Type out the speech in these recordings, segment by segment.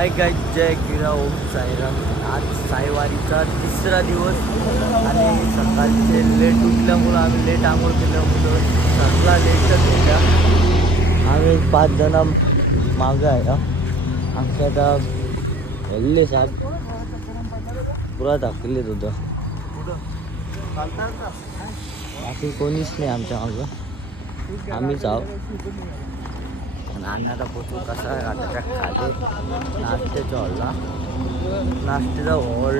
Hi guys, जय गिरा ओम साईराम. आज साईवारीचा तिसरा दिवस आणि सकाळचे लेट उठल्यामुळं आम्ही लेट आंघोळ केल्यामुळं सगळा लेटच होत्या. आम्ही 5 जण मागं आहे. आमच्या आता हल्ले साहेब पुरा दाखवले होतं. बाकी कोणीच नाही आमच्या मागं, आम्हीच आहोत. नाण्याला पोचू कसा घाटाच्या खाली नाश्त्याच्या हॉलला. नाश्त्याचा हॉल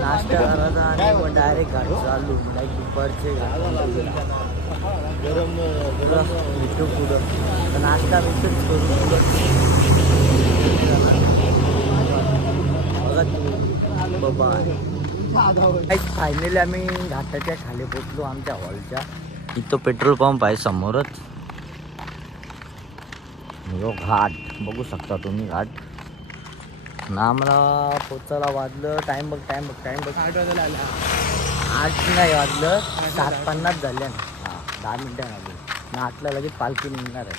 नाश्ता करायचा आणि मग डायरेक्ट घाट चालू. लाईक दुपारचे गरम मिठू पुढं तर नाश्ता मिठूच करू बघा बाबा. फायनली आम्ही घाटाच्या खाली पोचलो आमच्या हॉलच्या. इथं पेट्रोल पंप आहे समोरच. जो घाट बघू शकता तुम्ही घाट ना. आम्हाला पोचायला वाजलं टाइम बघ 8 वाजायला आला. 8 नाही वाजलं 7:50 झाले ना. 10 मिनटं लागली ना. 8ला लगेच पालखी निघणार आहे.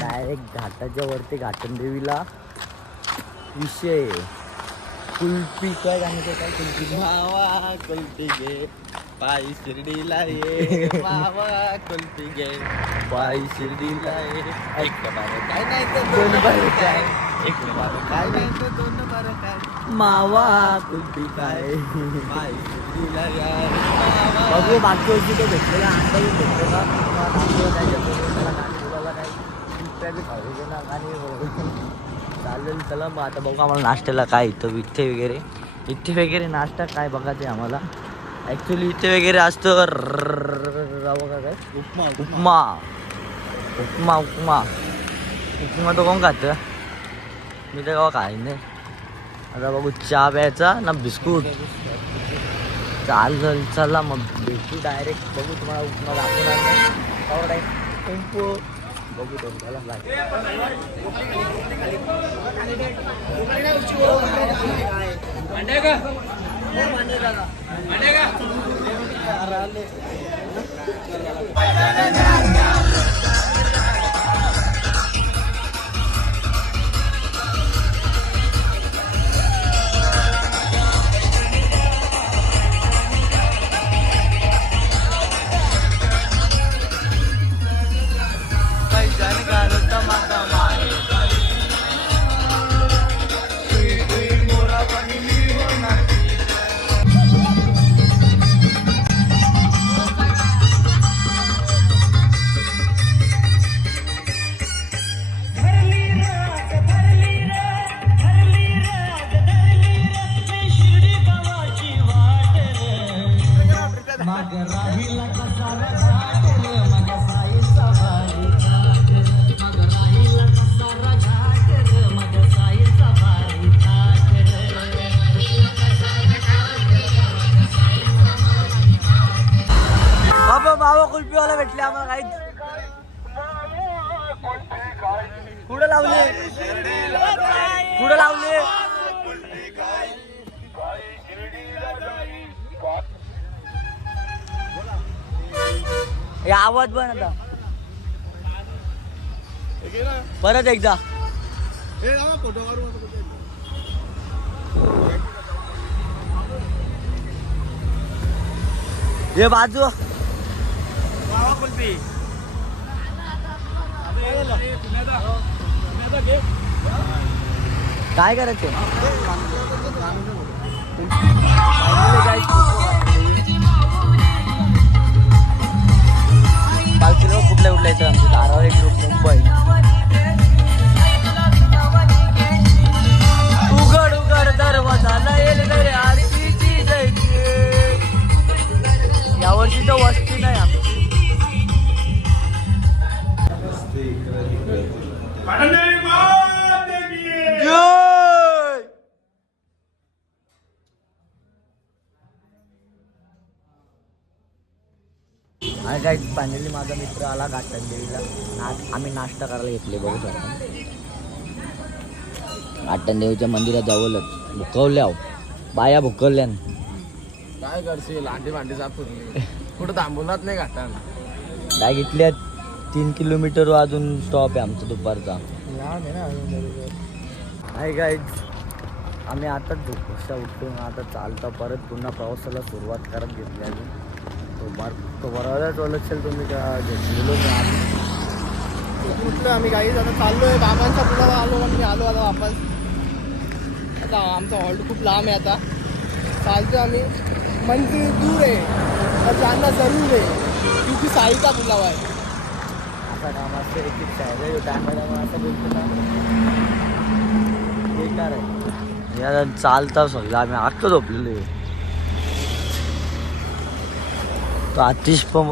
डायरेक्ट घाटाच्या वरती घाटनदेवीला. विषय कुल्फी काय गाण्याचं काय कुल्फी मावा कुल्फी घे पायी शिर्डीला ये. मावा कुल्फी घे पायी शिर्डीला ये. एक बार काय नाही तर दोन बार काय. एक बार काय नाही तर दोन बार काय. मावा कुल्फी काय पायी शिर्डीला या. बघू मागच्या वर्षी तो भेटलेला अंदाज भेटलेला त्याला गाणी बोलायला काही बी खाऊ ना गाणी चालेल. चला मग आता बघू आम्हाला नाश्त्याला काय इथं इथे वगैरे नाश्ता काय बघा ते आम्हाला. ॲक्च्युली इथे वगैरे असतं रवा काय उपमा तो कोण खातं. मी तर गावा काही नाही. आता बघू चहा प्यायचा ना बिस्कुट. चालेल चला मग भेटू डायरेक्ट. बघू तुम्हाला उपमा दाखवणार टेम्पो बघू त्याला मावा कुल्फीवाला भेटले आम्हाला. काही कुठं लावले हे आवाज बन आता परत एकदा. हे बाजू कुल्फी काय करायचं. पालखीला कुठल्या येतं आमचं धारावी ग्रुप मुंबई. उघड दरवाजा येईल रे आरतीची जायची. यावर्षी तर वस्ती नाही आमची. आणि काय फायनली माझा मित्र आला घाटनदेवीला. आम्ही नाश्ता करायला घेतले बघू शकता. घाटनदेवीच्या मंदिरात जवळच भुकवल्या बाया भुकवल्या. काय करशील अंडी भांडी जात कुठं थांबवणार नाही घाटाला. काय घेतल्या 3 किलोमीटर अजून स्टॉप आहे आमचा दुपारचा. लांब आहे ना अजून बरोबर. नाही काय आम्ही आताच झोपसा उठून आता चालता परत पुन्हा प्रवासाला सुरुवात करत घेतली अजून तो बरोबरच ओळखशील तुम्ही का झोपलेलो मी आज उठलो आम्ही गाईज आता चाललोय बाबांच्या पुलावर आलो आणि आलो आता वापस. आता आमचा हॉल्ट खूप लांब आहे आता चालतो आम्ही मंदिर दूर आहे तर जाणं जरूर आहे क्योंकि साईचा पुलाव आहे. आता काम असतं एक इच्छा आहे टायमाला असं बोलतो ना बेकार आहे यार चालता सगळं आम्ही आत्ता झोपलेलो आहे. तो आतिश पण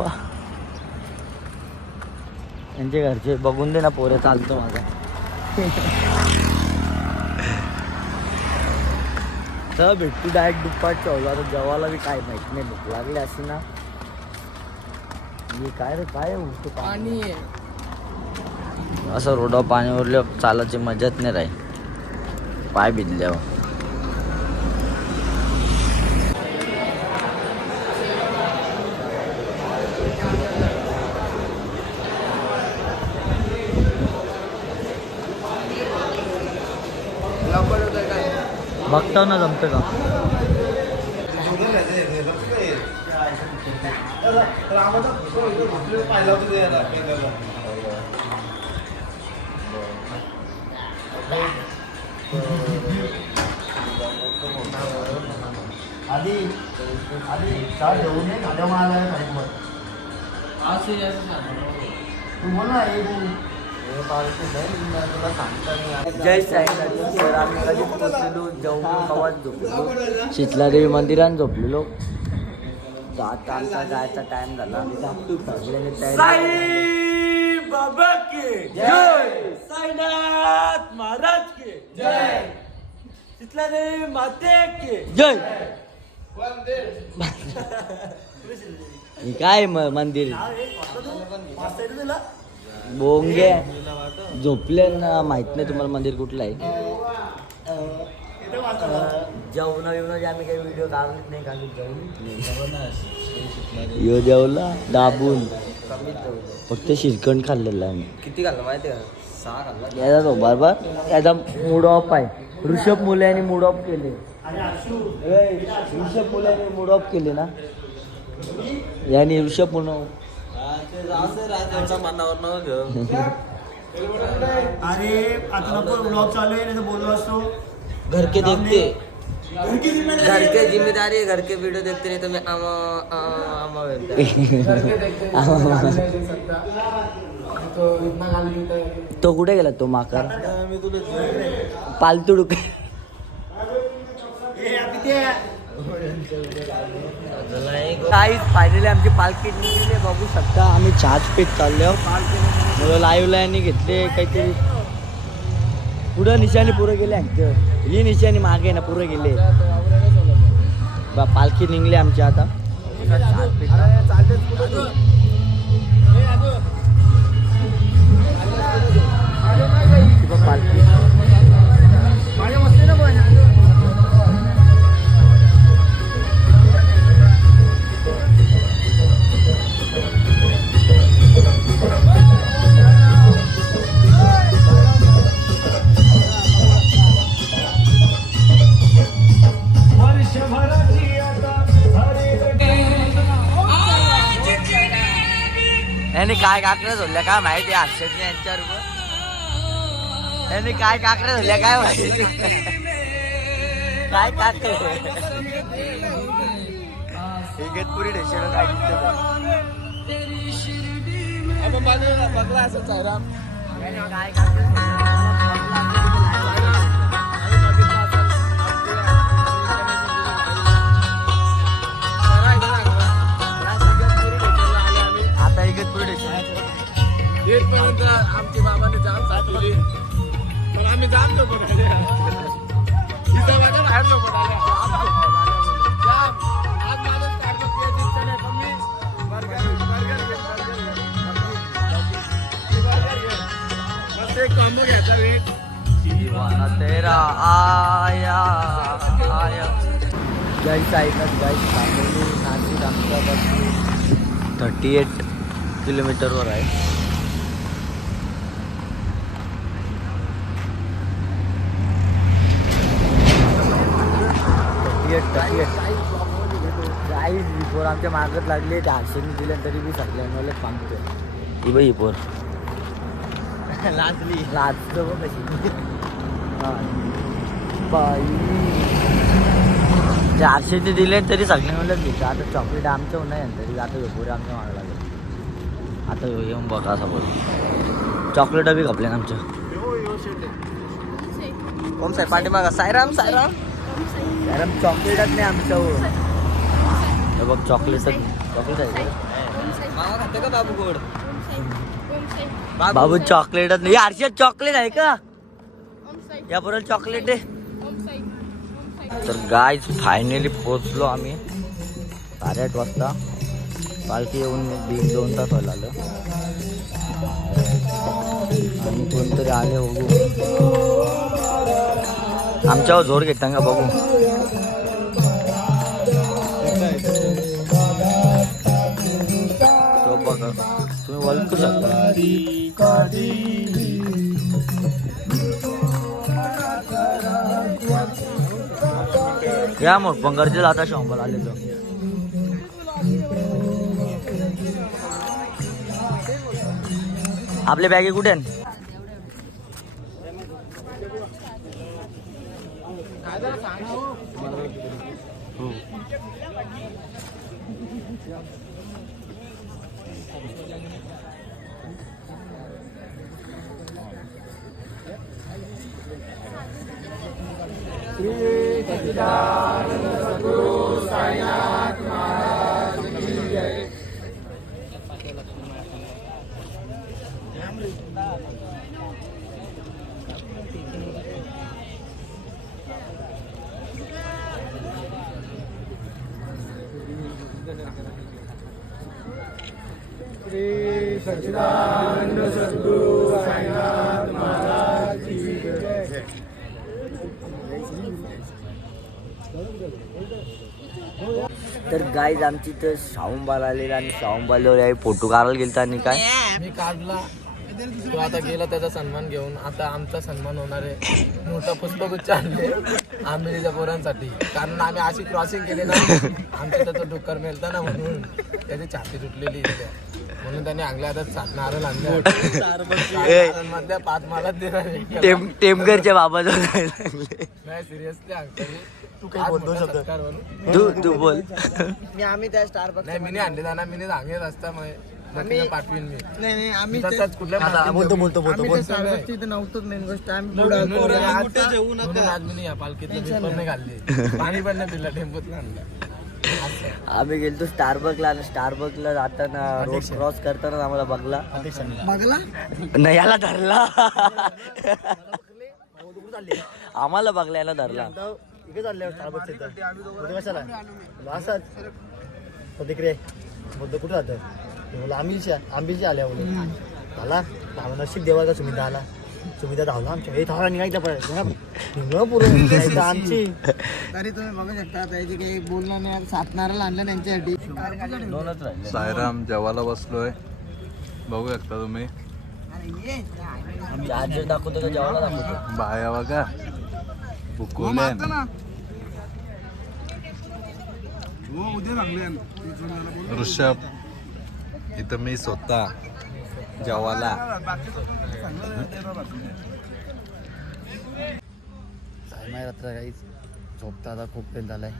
त्यांचे घरचे बघून दे ना पोरं चालतो माझा. तर भेटू डायरेक्ट दुपारच्या होतो आता जेवायला बी काय माहिती नाही भूक लागली अशी ना मी काय रे काय होतो पाणी आहे असं रोडा पाणीवरल्या चालायची मजाच नाही राही पाय भिजल्यावर. लवकर होतं काय बघताव ना जमतं का आधी चहा घेऊन ये गाड्या मारायला तू बोल ना जय साईनाथ सर आम्ही कधी पोचलेलो जाऊन गावात झोपलेलो शीतलादेवी मंदिरात झोपलेलो तर आता आमचा जायचा टाइम झाला साई बाबा की जय साईनाथ महाराज की जय शीतलादेवी माते की जय. हे काय मंदिर बोंगे झोपले ना माहित नाही तुम्हाला मंदिर कुठलं आहे. जेवण येऊन आम्ही काही व्हिडिओ काढत नाही काढत जाऊन यो जेवला दाबून फक्त शिरकंड खाल्लेला आम्ही. किती खाल्लं माहिती आहे का 6 खाल्ला याचा तो बरोबर याचा मूड ऑफ आहे. ऋषभ मुलांनी मूड ऑफ केले ऋषभ मुलांनी मूड ऑफ केले ना याने ऋषभ मुलं अरे आता नको ब्लॉग चालू आहे नाही बोललो असतो घर के देखते घर के जिम्मेदारी है घर के वीडियो देखते नहीं तो मैं आमा तो कुठे गेला तो माकड पालतू डुक काहीच फायनली आमची पालखी निघली बघू शकता आम्ही चहाच पीत चाललो लाईव्हला यांनी घेतले काहीतरी पुढं निशाणी पुरं गेले ही निशाणी मागे ना पुरं गेले पालखी निघली आमची आता पालखी यांनी काय काकड्या झोडल्या काय माहिती हर्षदने यांच्यावर यांनी काय काकड्या झोडल्या काय माहिती काय काकडे इगतपुरी ढेशेड काय बघला असं चायराम काय काकडे इथपर्यंत आमची बाबाने जाम साचली पण आम्ही जाम नको हिशोबाच्या बाहेर नको आज माझं स्टार्टअप यायची इच्छा नाही पण मी बर्गर मस्त एक कॉम्बो घ्यायचा वेट तेरा आया आया गाईस ऐकत गाईस सांगली नाशिक आमच्यापासून 38 किलोमीटरवर आहे. गाईस पोर आमच्या मागत लागले ते आठशेने दिले तरी बी सगळे मला सांगतोय ही बाई पोर लाजली लाजतो बघ कशी हा. बाई 400चे दिले तरी सगळे मला देतो आता चॉकलेट आमच्या नाही तरी आता पोरे आमच्या मागं लागले आता येऊन बघा सपोज चॉकलेट बी खपले आमच्या ओम साहेब पाठीमागा सायराम सायराम कारण चॉकलेटच नाही आमचं हे बघ चॉकलेट आहे मावा खाते का बाबू गोड बाबू चॉकलेटच नाही हर्षद चॉकलेट आहे का या बरोबर चॉकलेट आहे तर गाईज फायनली पोहोचलो आम्ही 8:30 वाजता पालखी येऊन 1-2 तास व्हायला आलं आणि कोणतरी आले बघू आमच्यावर जोर घेता का बघू तो बघा तुम्ही ओळखू शकता या मग पंगरचे आता शंभर आले तर आपले बॅगे कुठे आहेत? तर गाईज आमची तर शाहूंबाल आलेला आणि शाहूंबालवर आहे फोटो काढायला गेलता आणि काय मी काढला तो आता गेला त्याचा सन्मान घेऊन आता आमचा सन्मान होणार आहे मोठा पुष्पगुच्छ आणले आंबिलीच्या पोरांसाठी कारण आम्ही अशी क्रॉसिंग केली ना आमच्या त्याचं डुक्कर मेलता ना म्हणून त्याची छाती तुटलेली म्हणून त्यांनी आंगल्या हातात 7 नारळ आणले मधल्या 5 मला देणार टेमकरच्या बाबाचा नाही सिरियसली अंकल तू काय बोलतो शकतो तू बोल मी आम्ही त्या स्टार नाही मी आणले ना मी सांगेल रस्ता पाठवीन मी नाही आम्ही बोलतो नव्हतोच मेन गोष्ट आम्ही पालखीत पण नाही घालली पाणी पण नाही पिला टेम्पोत आणलं आम्ही गेलतो स्टारबकला आणि स्टारबकला जाताना रोड क्रॉस करताना आम्हाला बघला नाही याला धरला आम्हाला बघला याला धरला इकडे चालले स्टारबक्स कशाला असं तिकडे बोलतो कुठं राहतं मला आंबीची आल्या बोलून झाला नशीब देवाचा सुविधा आला सुविधा धावला आमच्या हे धावला निघायचं पाहिजे पूर्ण आमची तरी तुम्ही बघू शकता त्याची काही बोलणं नाही 7 नारळ आणलं त्यांच्यासाठी सायराम जेवायला बसलोय बघू शकता तुम्ही चार्जर दाखवतो का जेवायला दाखवतो बाया बघा बुकुले ऋषभ इथं मी स्वतः जेवायला रात्र काही झोपता आता खूप वेळ झालाय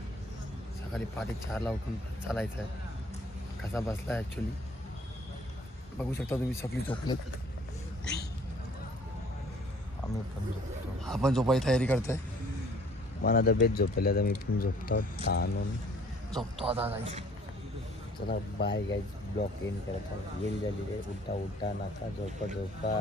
सकाळी 4:30 उठून चालायचं आहे कसा बसला ॲक्च्युली बघू शकता तुम्ही सगळी झोपलेत आम्ही पण झोपतो आपण झोपायची तयारी करतोय मला तब्येत झोपल्या तर मी पण झोपतो ताणून झोपतो आता जायचं चला बाय गाईज ब्लॉक एंड करायचा येईल झालेली आहे उठा नका झोपा